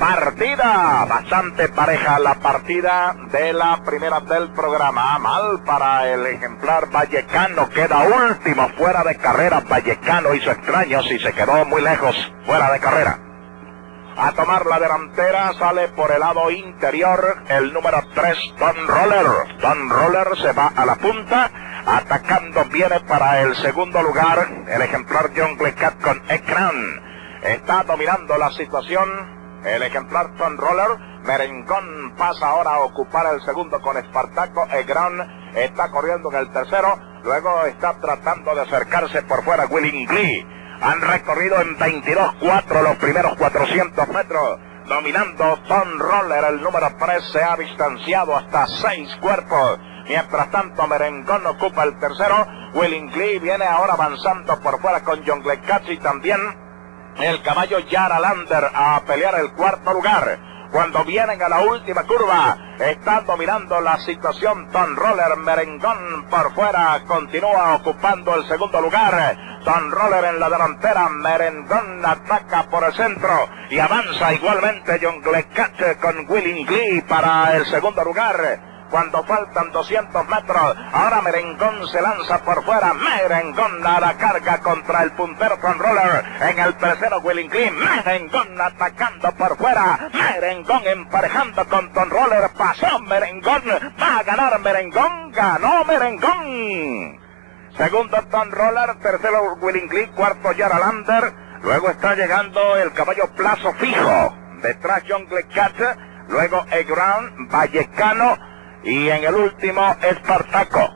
Partida bastante pareja, la partida de la primera del programa. Mal para el ejemplar Vallecano, queda último fuera de carrera. Vallecano hizo extraños y se quedó muy lejos fuera de carrera. A tomar la delantera sale por el lado interior el número 3, Don Roller. Don Roller se va a la punta, atacando viene para el segundo lugar el ejemplar Jungle Cat con Ecran. Está dominando la situación el ejemplar Don Roller. Merengón pasa ahora a ocupar el segundo con Espartaco. Ecran está corriendo en el tercero, luego está tratando de acercarse por fuera Willing Glee. Han recorrido en 22.4 los primeros 400 metros. Dominando Don Roller, el número 3 se ha distanciado hasta 6 cuerpos. Mientras tanto, Merengón ocupa el tercero. Willing Glee viene ahora avanzando por fuera con Jungle Cat y también el caballo Yara Lander a pelear el cuarto lugar. Cuando vienen a la última curva, está dominando la situación Don Roller. Merengón por fuera continúa ocupando el segundo lugar. Don Roller en la delantera, Merengón ataca por el centro y avanza igualmente Jungle Cat con Willing Glee para el segundo lugar. Cuando faltan 200 metros, ahora Merengón se lanza por fuera. Merengón a la carga contra el puntero Don Roller. En el tercero Willing Glee. Merengón atacando por fuera. Merengón emparejando con Don Roller. Pasó Merengón. Va a ganar Merengón. Ganó Merengón. Segundo Don Roller. Tercero Willing Glee. Cuarto Yara Lander. Luego está llegando el caballo Plazo Fijo. Detrás Jungle Cat. Luego Egran, Vallecano. Y en el último, Espartaco.